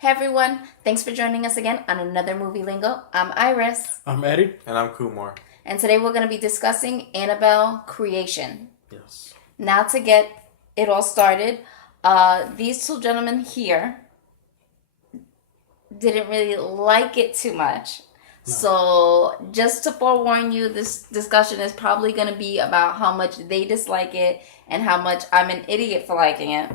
Hey everyone, thanks for joining us again on another Movie Lingo. I'm Iris. I'm Eddie. And I'm Kumar. And today we're going to be discussing Annabelle Creation. Yes. Now to get it all started, these two gentlemen here didn't really like it too much. No. So just to forewarn you, this discussion is probably going to be about how much they dislike it and how much I'm an idiot for liking it.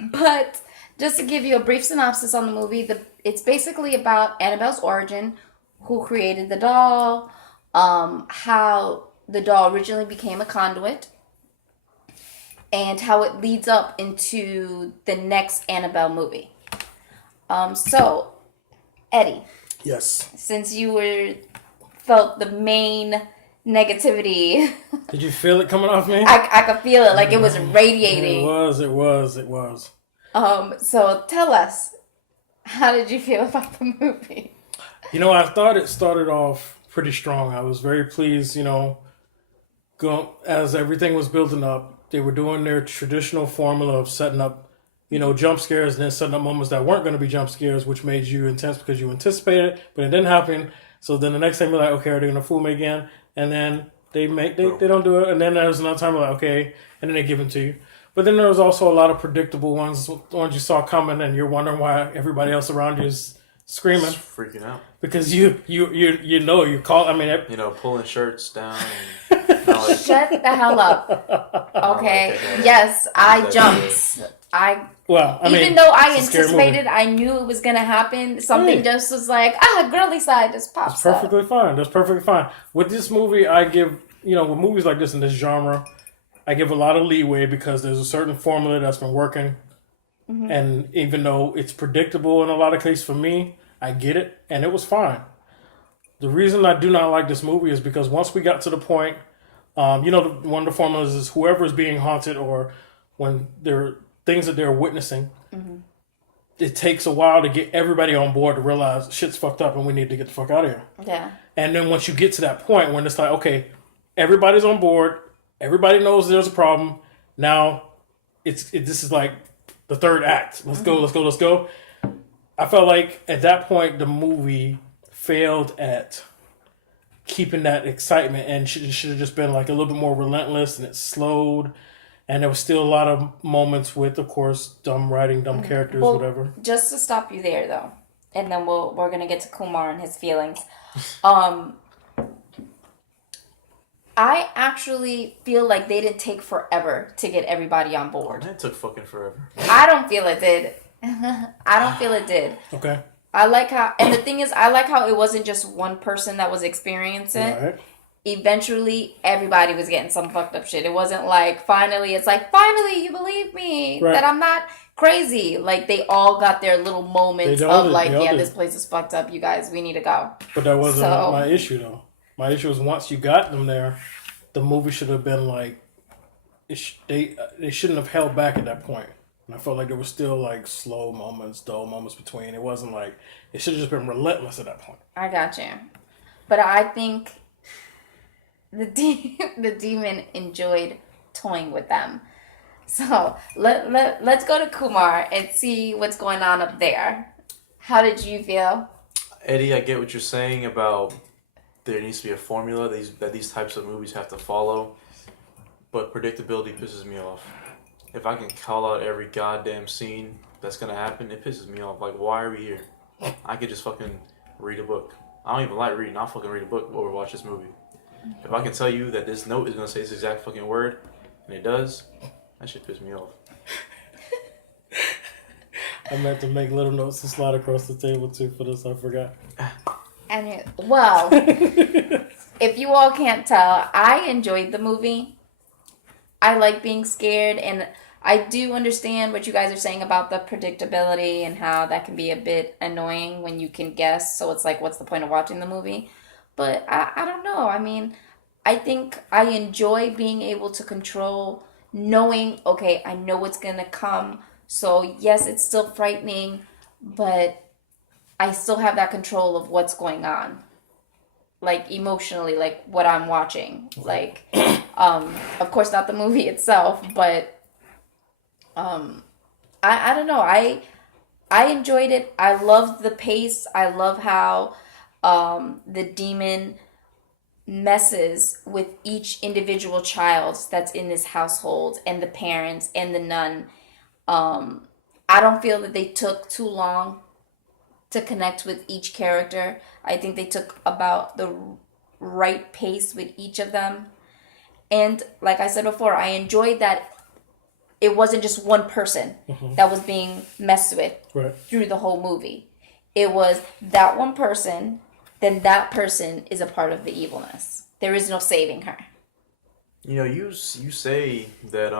But just to give you a brief synopsis on the movie, it's basically about Annabelle's origin, who created the doll, how the doll originally became a conduit, and how it leads up into the next Annabelle movie. So, Eddie. Yes. Since you felt the main negativity. Did you feel it coming off me? I could feel it, like it was radiating. It was. So tell us, how did you feel about the movie? I thought it started off pretty strong. I was very pleased, as everything was building up. They were doing their traditional formula of setting up, jump scares and then setting up moments that weren't going to be jump scares, which made you intense because you anticipated it, but it didn't happen. So then the next time you're like, okay, are they going to fool me again? And then they don't do it. And then there's another time we're like, okay, and then they give it to you. But then there was also a lot of predictable ones you saw coming, and you're wondering why everybody else around you is screaming, just freaking out because you call. I mean, pulling shirts down. Shut the hell up. Okay. Yes, I jumped. Even though I anticipated, I knew it was gonna happen. Something just was like, girly side just pops. That's perfectly fine. That's perfectly fine. With this movie, I give with movies like this in this genre, I give a lot of leeway because there's a certain formula that's been working. Mm-hmm. And even though it's predictable in a lot of cases for me, I get it. And it was fine. The reason I do not like this movie is because once we got to the point, one of the formulas is whoever is being haunted or when there are things that they're witnessing, mm-hmm. It takes a while to get everybody on board to realize shit's fucked up and we need to get the fuck out of here. Yeah. And then once you get to that point when it's like, okay, everybody's on board, everybody knows there's a problem. Now, this is like the third act. Let's go. I felt like at that point the movie failed at keeping that excitement and should have just been like a little bit more relentless, and it slowed. And there was still a lot of moments with, of course, dumb writing, dumb characters, whatever. Just to stop you there, though, and then we're gonna get to Kumar and his feelings. I actually feel like they didn't take forever to get everybody on board. That took fucking forever. I don't feel it did. I don't feel it did. Okay. I like how it wasn't just one person that was experiencing it. Right. Eventually, everybody was getting some fucked up shit. It wasn't like, finally you believe me that I'm not crazy. Like, they all got their little moments of like, this place is fucked up, you guys, we need to go. But that wasn't my issue, though. My issue was once you got them there, the movie should have been like, they shouldn't have held back at that point. And I felt like there were still like slow moments, dull moments between. It wasn't like, it should have just been relentless at that point. I got you. But I think the demon enjoyed toying with them. So let's go to Kumar and see what's going on up there. How did you feel? Eddie, I get what you're saying about there needs to be a formula that these types of movies have to follow, but predictability pisses me off. If I can call out every goddamn scene that's gonna happen, it pisses me off. Like, why are we here? I could just fucking read a book. I don't even like reading. I'll fucking read a book over watch this movie. If I can tell you that this note is gonna say this exact fucking word, and it does, that shit pisses me off. I meant to make little notes to slide across the table too for this. I forgot. And if you all can't tell, I enjoyed the movie. I like being scared, and I do understand what you guys are saying about the predictability and how that can be a bit annoying when you can guess. So it's like, what's the point of watching the movie? But I don't know. I mean, I think I enjoy being able to control knowing, okay, I know what's going to come. So yes, it's still frightening, but I still have that control of what's going on. Like emotionally, like what I'm watching. Like, of course not the movie itself, but I don't know. I enjoyed it. I loved the pace. I love how the demon messes with each individual child that's in this household and the parents and the nun. Um, I don't feel that they took too long to connect with each character. I think they took about the right pace with each of them. And like I said before, I enjoyed that it wasn't just one person that was being messed with Right. through the whole movie. It was that one person, then that person is a part of the evilness. There is no saving her. You know, you say that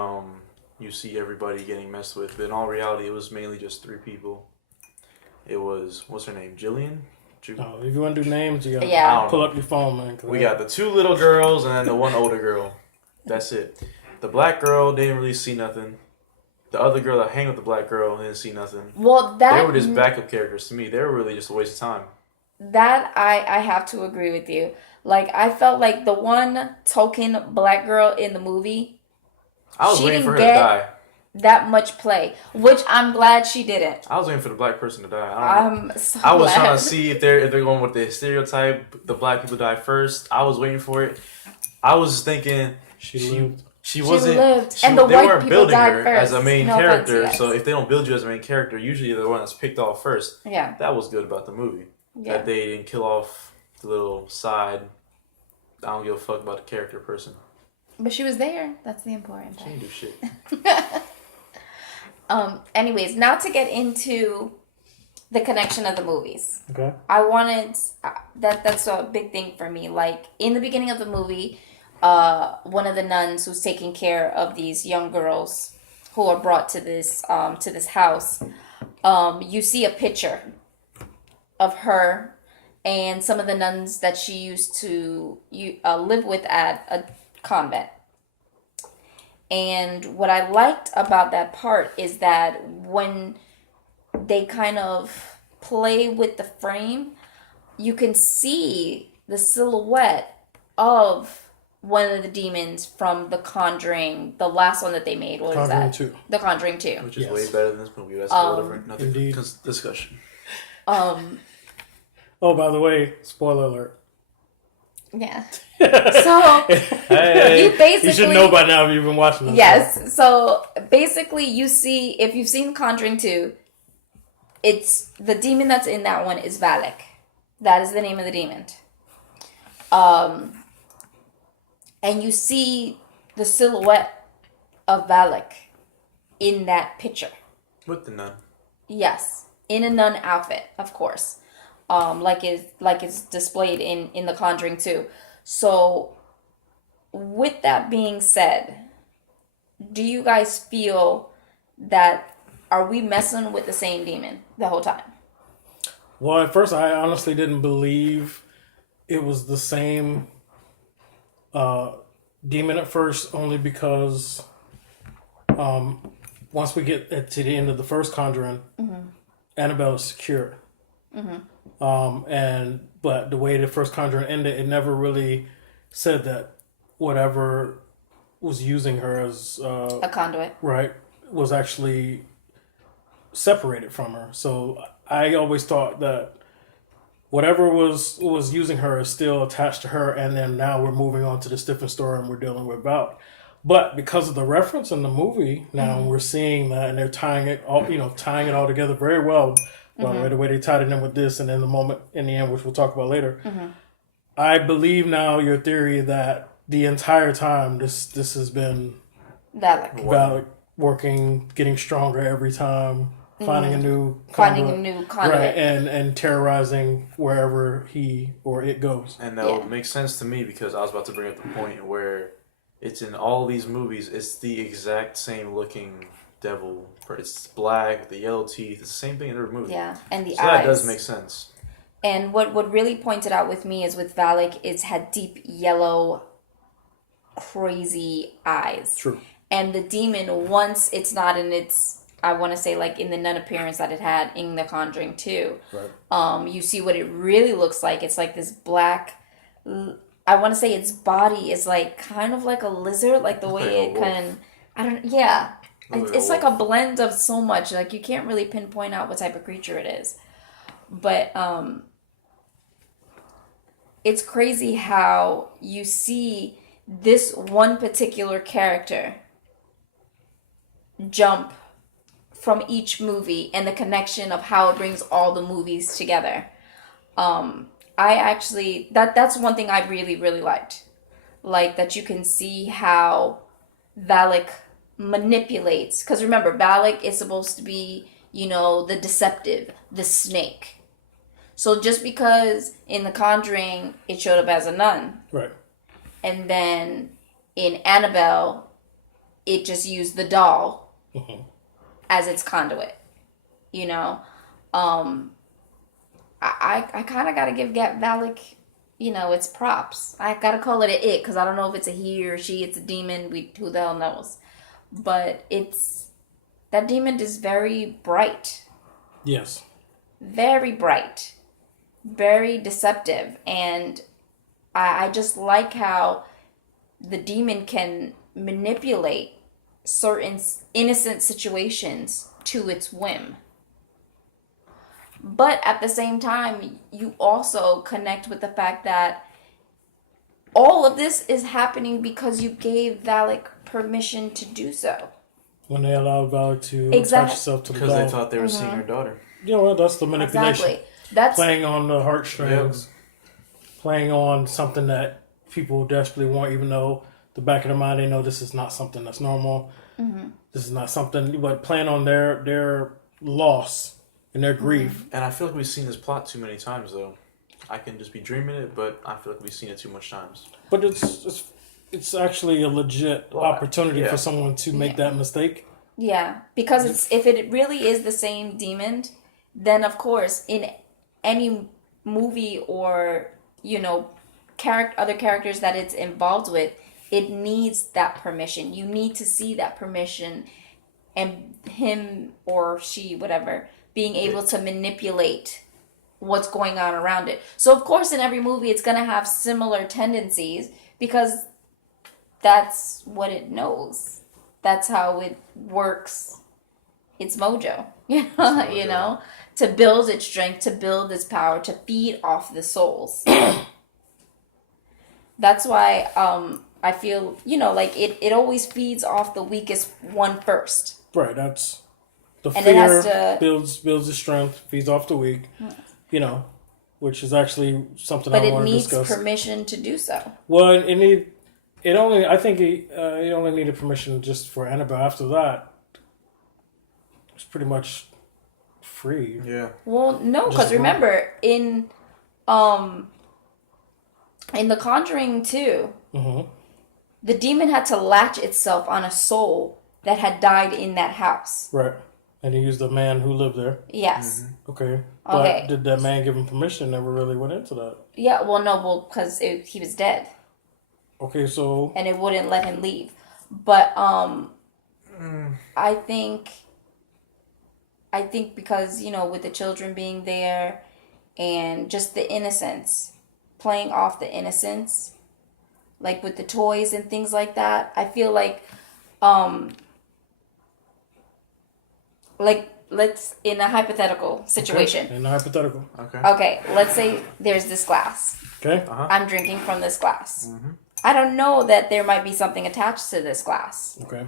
you see everybody getting messed with, but in all reality, it was mainly just three people. It was, what's her name, Jillian? Oh, if you want to do names, you gotta Yeah. pull up your phone, man. We got the two little girls and then the one older girl. That's it. The black girl didn't really see nothing. The other girl that hang with the black girl didn't see nothing. Well, They were just backup characters to me. They were really just a waste of time. that I have to agree with you. Like, I felt like the one token black girl in the movie, I was she waiting for her didn't to get die. that much play, which I'm glad she didn't. I was waiting for the black person to die. I don't know. I'm so I was glad. trying to see if they're going with the stereotype, the black people die first. I was waiting for it. I was thinking She lived. she wasn't. lived, and the they white weren't people building died her as a first. main No offense, character. guys. So if they don't build you as a main character, usually you're the one that's picked off first. Yeah. That was good about the movie. Yeah. That they didn't kill off the little side. I don't give a fuck about the character person. But she was there. That's the important She part. didn't do shit. Anyways, now to get into the connection of the movies. Okay. I wanted that's a big thing for me. Like in the beginning of the movie, one of the nuns who's taking care of these young girls who are brought to this house, you see a picture of her and some of the nuns that she used to live with at a convent. And what I liked about that part is that when they kind of play with the frame, you can see the silhouette of one of the demons from The Conjuring, the last one that they made. What was Conjuring that? 2. The Conjuring 2. Which is Yes. way better than this movie. That's a whole different Indeed. discussion. Oh, by the way, spoiler alert. Yeah. So Hey, you basically you should know by now if you've been watching this. Yes. So basically, you see, if you've seen Conjuring 2, it's the demon that's in that one is Valak. That is the name of the demon. And you see the silhouette of Valak in that picture. With the nun. Yes, in a nun outfit, of course. Like it's displayed in The Conjuring 2. So, with that being said, do you guys feel that are we messing with the same demon the whole time? Well, at first, I honestly didn't believe it was the same demon at first, only because once we get to the end of the first Conjuring, Annabelle is secure. But the way the first Conjuring ended, it never really said that whatever was using her as A conduit. right was actually separated from her. So I always thought that whatever was using her is still attached to her, and then now we're moving on to this different story and we're dealing with Val. But because of the reference in the movie, now we're seeing that, and they're tying it all together very well. Well, the way they tied it in with this, and then the moment in the end, which we'll talk about later. I believe now your theory that the entire time this has been Valak. Valak working, getting stronger every time, finding a new Conduit. right, and terrorizing wherever he or it goes. And that would make sense to me because I was about to bring up the point where it's in all these movies, it's the exact same looking devil. It's black with the yellow teeth. It's the same thing in every movie. Yeah, and the So eyes. that does make sense. And what really pointed out with me is with Valak, it's had deep yellow, crazy eyes. True. And the demon, once it's not in its, I want to say like in the nun appearance that it had in The Conjuring 2, Right. you see what it really looks like. It's like this black, I want to say its body is like kind of like a lizard, like the way it Like a wolf. can, I don't, yeah. It's like a blend of so much. Like, you can't really pinpoint out what type of creature it is. But it's crazy how you see this one particular character jump from each movie and the connection of how it brings all the movies together. I actually, that's one thing I really, really liked. Like, that you can see how Valak manipulates. Because remember, Valak is supposed to be, the deceptive, the snake. So just because in The Conjuring it showed up as a nun. Right. And then in Annabelle, it just used the doll as its conduit. I kind of got to give Valak, its props. I got to call it a it because I don't know if it's a he or she, it's a demon. Who the hell knows? But that demon is very bright. Yes. Very bright. Very deceptive. And I just like how the demon can manipulate certain innocent situations to its whim. But at the same time, you also connect with the fact that all of this is happening because you gave Valak permission to do so. When they allowed Valak to attach herself to the doll. Because they thought they were seeing her daughter. That's the manipulation. Exactly. That's playing on the heartstrings, playing on something that people desperately want, even though the back of their mind they know this is not something that's normal. This is not something, but playing on their loss and their grief. And I feel like we've seen this plot too many times, though. I can just be dreaming it, but I feel like we've seen it too much times. But it's actually a legit opportunity for someone to make that mistake. Yeah, because if it really is the same demon, then of course in any movie or other characters that it's involved with, it needs that permission. You need to see that permission, and him or she, whatever, being able to manipulate what's going on around it. So of course in every movie it's going to have similar tendencies because that's what it knows. That's how it works. It's mojo, to build its strength, to build its power, to feed off the souls. That's why I feel, like it always feeds off the weakest one first. Right, that's the and fear it has to, builds the strength, feeds off the weak, which is actually something I want to discuss. But it needs permission to do so. Well, I think it only needed permission just for Annabelle. After that, it's pretty much free. Yeah. Well, no, because remember in The Conjuring 2, the demon had to latch itself on a soul that had died in that house. Right. And he used the man who lived there. Yes. Okay. But did that man give him permission? Never really went into that. Yeah, because he was dead. Okay, so... And it wouldn't let him leave. But I think because, with the children being there and just the innocence, playing off the innocence, like with the toys and things like that, I feel like let's, in a hypothetical situation. Okay. In a hypothetical. Okay, let's say there's this glass. Okay. I'm drinking from this glass. I don't know that there might be something attached to this glass. Okay.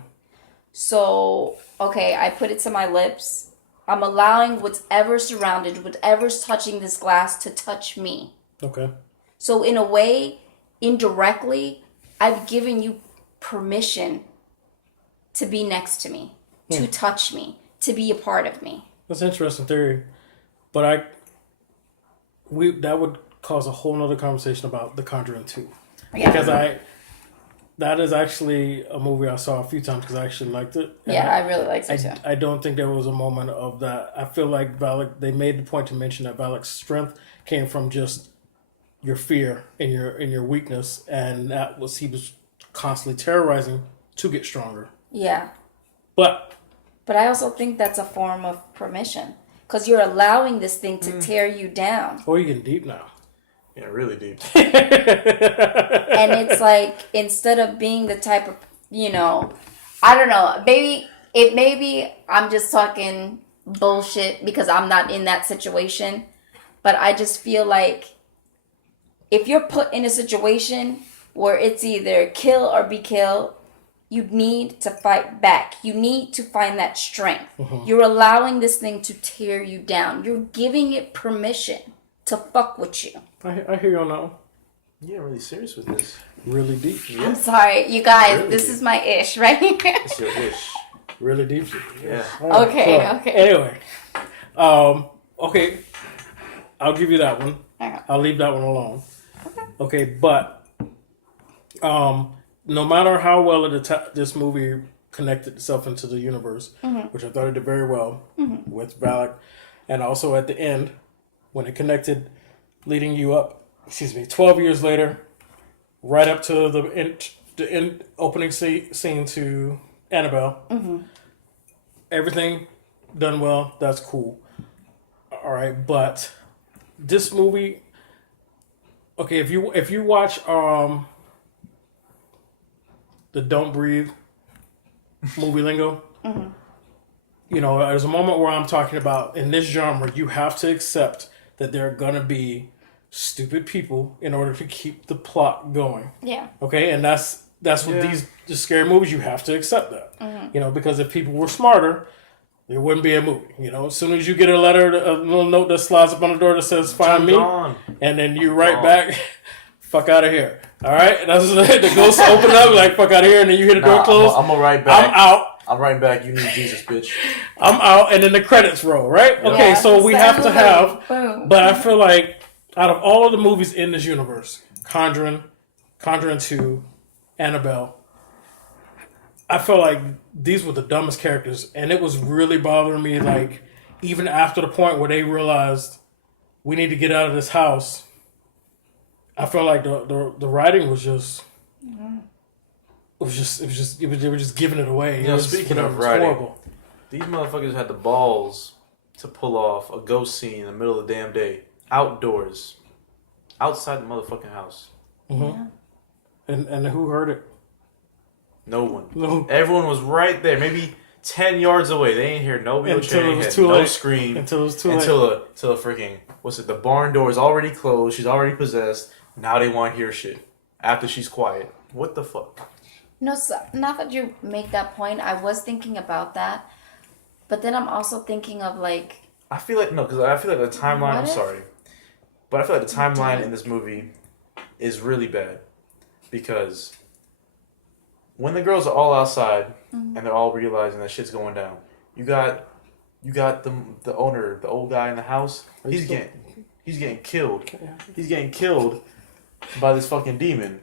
So, I put it to my lips. I'm allowing whatever's surrounded, whatever's touching this glass to touch me. Okay. So in a way, indirectly, I've given you permission to be next to me, to touch me, to be a part of me. That's an interesting theory. But that would cause a whole nother conversation about The Conjuring 2. Yeah. Because that is actually a movie I saw a few times because I actually liked it. Yeah, I really liked it too. I don't think there was a moment of that. I feel like they made the point to mention that Valak's strength came from just your fear and your weakness, and he was constantly terrorizing to get stronger. Yeah. But I also think that's a form of permission because you're allowing this thing to tear you down. Oh, you're getting deep now. Yeah, really deep. And it's like, instead of being the type of, I don't know, maybe it maybe I'm just talking bullshit because I'm not in that situation, but I just feel like if you're put in a situation where it's either kill or be killed, you need to fight back. You need to find that strength. You're allowing this thing to tear you down. You're giving it permission to fuck with you. I hear you on that one. Yeah, really serious with this. Really deep. Yeah. I'm sorry, you guys. Really? This is my ish, right? It's your ish. Really deep. Yeah. Alright, Okay. Anyway, okay, I'll give you that one. Okay. I'll leave that one alone. Okay, but no matter how well this movie connected itself into the universe, which I thought it did very well with Valak, and also at the end when it connected, leading you up. 12 years later, right up to the end opening scene to Annabelle. Everything done well. That's cool. All right, but this movie. Okay, if you watch the Don't Breathe movie Lingo, you know, there's a moment where I'm talking about in this genre, you have to accept that there are gonna be stupid people in order to keep the plot going. Yeah. Okay, and that's what the scary movies, you have to accept that. You know, because if people were smarter, there wouldn't be a movie. You know, as soon as you get a letter, a little note that slides up on the door that says "Find me," and then you write back, "Fuck out of here." All right, that's the ghost open up like "Fuck out of here," and then you hear the door close. I'm gonna write back. I'm out. I'm writing back. You need Jesus, bitch. I'm out, and then the credits roll. Right? Yeah. Okay, so we have to have. Boom. But I feel like out of all of the movies in this universe, Conjuring 2, Annabelle, I felt like these were the dumbest characters, and it was really bothering me. Like, even after the point where they realized we need to get out of this house, I felt like the writing was just, they were just giving it away. You know, speaking of writing, horrible. These motherfuckers had the balls to pull off a ghost scene in the middle of the damn day, outdoors, outside the motherfucking house. And who heard it? No one. No. Everyone was right there, maybe 10 yards away. They ain't hear no wheelchair, Until it was had too no late. scream. Until it was too until the freaking, the barn door is already closed. She's already possessed. Now they want to hear shit after she's quiet. What the fuck? No, so, not that you make that point. I was thinking about that, but then I'm also thinking of like. I feel like the timeline. What I'm if- sorry, but I feel like the timeline in this movie is really bad because when the girls are all outside and they're all realizing that shit's going down, you got the owner, the old guy in the house. He's getting killed. He's getting killed by this fucking demon.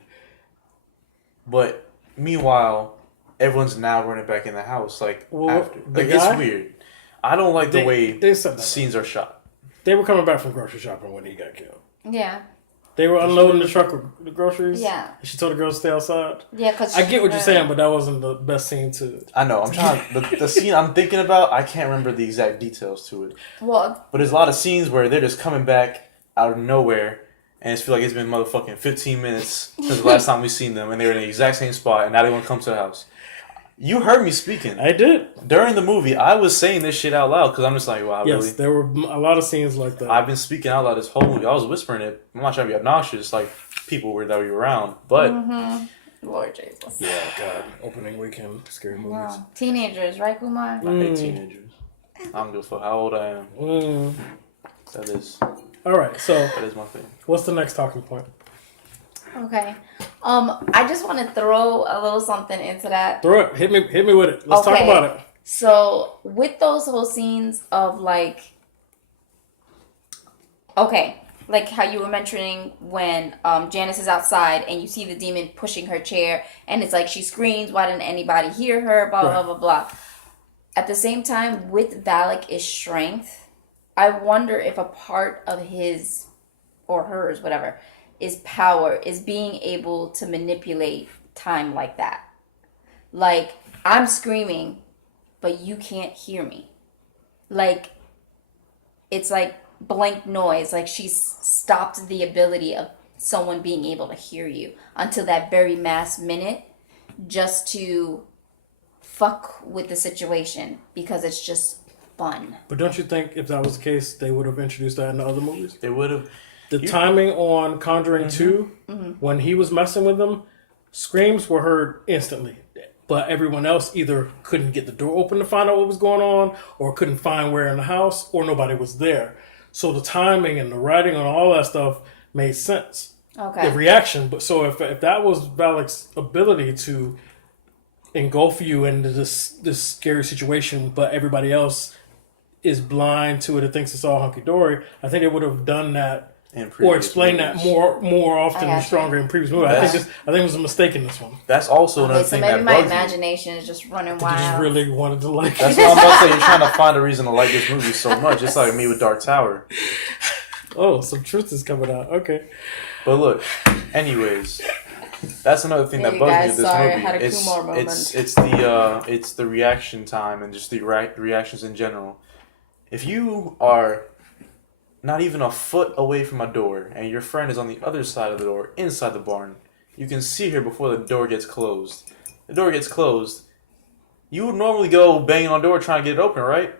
But meanwhile, everyone's now running back in the house. Like after, it's weird. I don't like the way scenes are shot. They were coming back from grocery shopping when he got killed. Yeah. They were unloading the truck with the groceries. Yeah. She told the girls to stay outside. Yeah, because I get what you're saying, but that wasn't the best scene to. I know. I'm trying. The scene I'm thinking about, I can't remember the exact details to it. Well, But there's a lot of scenes where they're just coming back out of nowhere, and it feels like it's been motherfucking 15 minutes since the last time we seen them, and they were in the exact same spot, and now they want to come to the house. You heard me speaking. I did. During the movie, I was saying this shit out loud because I'm just like, wow, Yes, really? there were a lot of scenes like that. I've been speaking out loud this whole movie. I was whispering it. I'm not trying to be obnoxious, like people were that were around, but Lord Jesus. Yeah, God. Opening weekend scary movies. Wow. Teenagers, right, Kumar? I hate teenagers. I don't give a fuck how old I am. That is All right, so my thing. what's the next talking point? Okay. I just want to throw a little something into that. Throw it. Hit me with it. Let's talk Okay. about it. So with those whole scenes of like, okay, like how you were mentioning when Janice is outside and you see the demon pushing her chair and it's like she screams, why didn't anybody hear her, blah, blah, blah, blah. At the same time, with Valak' strength, I wonder if a part of his or hers, whatever, is power, is being able to manipulate time like that. Like, I'm screaming, but you can't hear me. Like, it's like blank noise. Like, she's stopped the ability of someone being able to hear you until that very last minute just to fuck with the situation because it's just fun. But don't you think if that was the case, they would have introduced that in the other movies? They would have. The timing on Conjuring 2, when he was messing with them, screams were heard instantly. But everyone else either couldn't get the door open to find out what was going on, or couldn't find where in the house, or nobody was there. So the timing and the writing and all that stuff made sense. Okay. The reaction. But so if that was Valak's ability to engulf you into this scary situation, but everybody else is blind to it and thinks it's all hunky dory, I think they would have done that or explain that more often and stronger in previous movies. I think it was a mistake in this one. That's also another thing that bugs me. Maybe my imagination is just running wild. You just really wanted to like it. That's what I'm about to say. You're trying to find a reason to like this movie so much. It's like me with Dark Tower. Oh, some truth is coming out. Okay. But look, anyways, that's another thing that bugs me with this movie. I had a Kumar moment. It's the reaction time and just the reactions in general. If you are not even a foot away from a door, and your friend is on the other side of the door, inside the barn, you can see her before the door gets closed. The door gets closed. You would normally go banging on the door trying to get it open, right?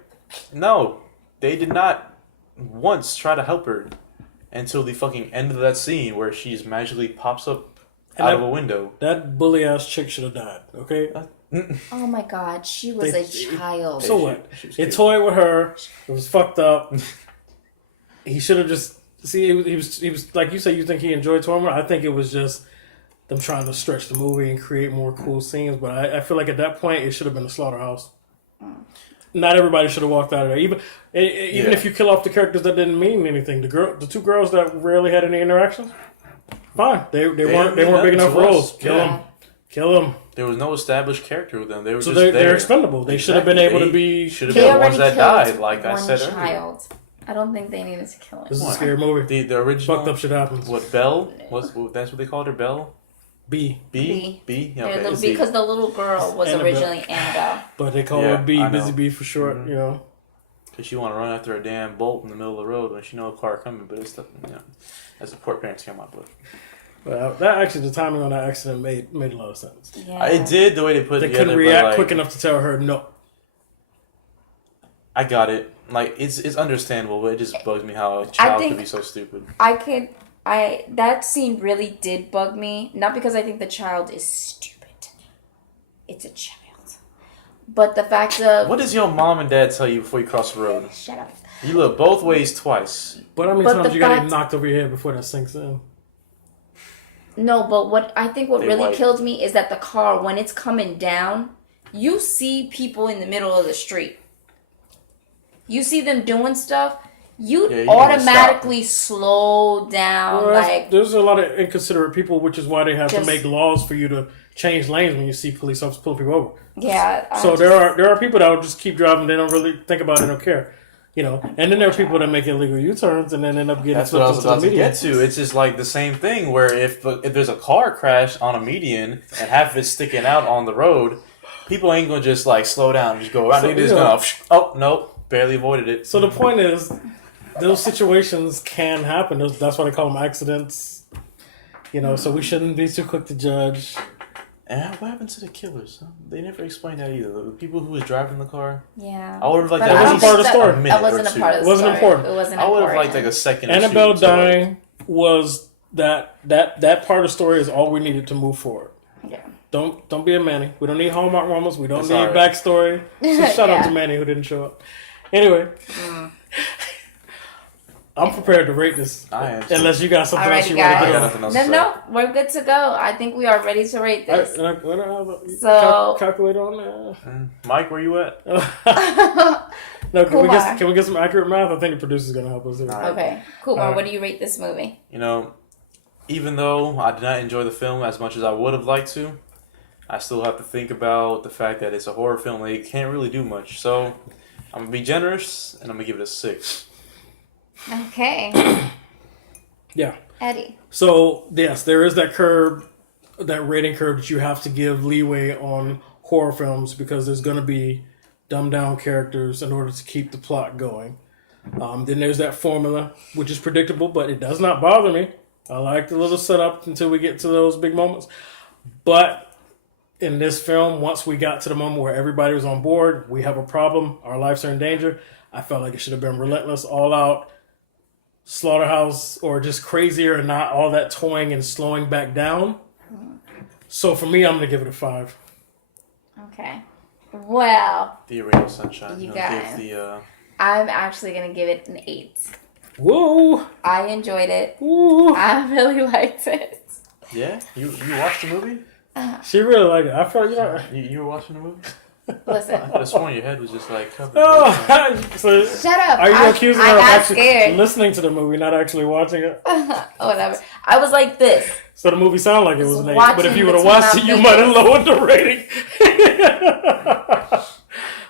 No. They did not once try to help her until the fucking end of that scene where she just magically pops up out of a window. That bully-ass chick should have died, okay? Oh my god, she was a child. So what? He toyed with her. It was fucked up. He should have just he was like you said. You think he enjoyed toying with her? I think it was just them trying to stretch the movie and create more cool scenes. But I feel like at that point it should have been a slaughterhouse. Not everybody should have walked out of there. Even if you kill off the characters that didn't mean anything, the two girls that rarely had any interactions, fine. They weren't big enough roles. Kill them. There was no established character with them. They were so just they're expendable. They should have been able to be. Should have been the ones that died, like I said earlier. I don't think they needed to kill him. This is a scary movie. The original fucked up shit happens. What, Belle? That's what they called her, Belle? B. Okay. Because the little girl was Annabelle. Originally Annabelle. But they call her B, Busy Bee for short, you know. Because she want to run after a damn bolt in the middle of the road when she know a car coming, but it's, that's a poor parents come up with. Well, that actually, the timing on that accident made a lot of sense. Yeah. It did, the way they put it together. They couldn't react quick enough to tell her no. I got it. Like, it's understandable, but it just bugs me how a child could be so stupid. That scene really did bug me. Not because I think the child is stupid. It's a child. But the fact of... What does your mom and dad tell you before you cross the road? Shut up. You look both ways twice. But how many times you gotta get knocked over your head before that sinks in? No, but what really killed me is that the car, when it's coming down, you see people in the middle of the street. You see them doing stuff, you automatically slow down. Well, there's a lot of inconsiderate people, which is why they have to make laws for you to change lanes when you see police officers pull people over. Yeah. So there are people that will just keep driving. They don't really think about it. They don't care. You know, and then there are people that make illegal U-turns and then end up getting swept into the median. That's what I was about to get to. It's just like the same thing where if there's a car crash on a median and half of it's sticking out on the road, people ain't gonna just like slow down and just go around. They're just gonna, oh nope. Barely avoided it. So the point is, those situations can happen. That's why they call them accidents. You know, so we shouldn't be too quick to judge. And what happened to the killers? Huh? They never explained that either. The people who was driving the car. Yeah. I would have liked that. Wasn't part of the story. That wasn't a part of the story. It wasn't important. It wasn't. I would have liked like a second. Annabelle dying was that part of the story is all we needed to move forward. Yeah. Don't be a Manny. We don't need Hallmark moments. We don't need backstory. So shout out to Manny who didn't show up. Anyway, I'm prepared to rate this. I am. Unless you got something else you want to get on. No, we're good to go. I think we are ready to rate this. Calculate on that. Mike, where you at? No, can we get some accurate math? I think the producer's going to help us here. Right. Okay, Kumar, what do you rate this movie? You know, even though I did not enjoy the film as much as I would have liked to, I still have to think about the fact that it's a horror film. They can't really do much. So I'm going to be generous, and I'm going to give it a 6. Okay. Yeah. Eddie. So, yes, there is that rating curve that you have to give leeway on horror films because there's going to be dumbed down characters in order to keep the plot going. Then there's that formula, which is predictable, but it does not bother me. I like the little setup until we get to those big moments. But in this film, once we got to the moment where everybody was on board, we have a problem, our lives are in danger. I felt like it should have been relentless, all out, slaughterhouse, or just crazier and not all that toying and slowing back down. So for me, I'm going to give it a 5. Okay. Well, The ray of sunshine. You Give guys. the I'm actually going to give it an 8. Woo! I enjoyed it. Woo! I really liked it. yeah. You watched the movie? She really liked it. I felt, You were watching the movie? Listen. I could have sworn your head was just like covered. Oh, so Shut up. are you I accusing her of got actually scared. listening to the movie, not actually watching it? Whatever. I was like this. So the movie sounded like it was an 8, but if you would have watching watched it, you between might have my lowered the rating.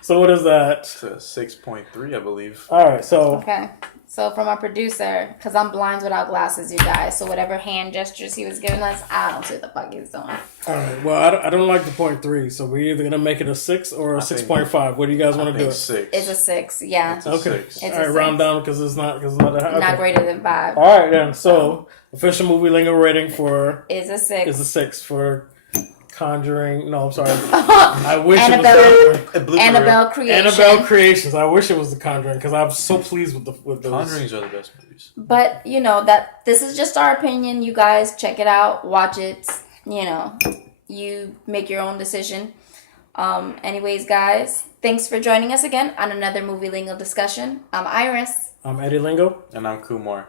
So what is that? It's a 6.3, I believe. All right, so Okay. So from our producer, because I'm blind without glasses, you guys. So whatever hand gestures he was giving us, I don't see what the fuck he's doing. all right. Well, I don't like the 0.3, so we're either gonna make it a 6 or a I think- 6.5. What do you guys want I to do? think It? 6. It's a 6. Yeah. It's a Okay. 6. It's All right, a round 6. down because it's not that. Not Okay. greater than 5. All right then. So official movie lingo rating for Is a 6. is a 6 for Conjuring. No, I'm sorry. I wish Annabelle. it was It blew me away. Annabelle Creation. Annabelle Creations. I wish it was the Conjuring because I'm so pleased with those. Conjurings are the best movies. But you know that this is just our opinion. You guys check it out, watch it. You know, you make your own decision. Anyways, guys, thanks for joining us again on another movie lingo discussion. I'm Iris. I'm Eddie Lingo. And I'm Kumar.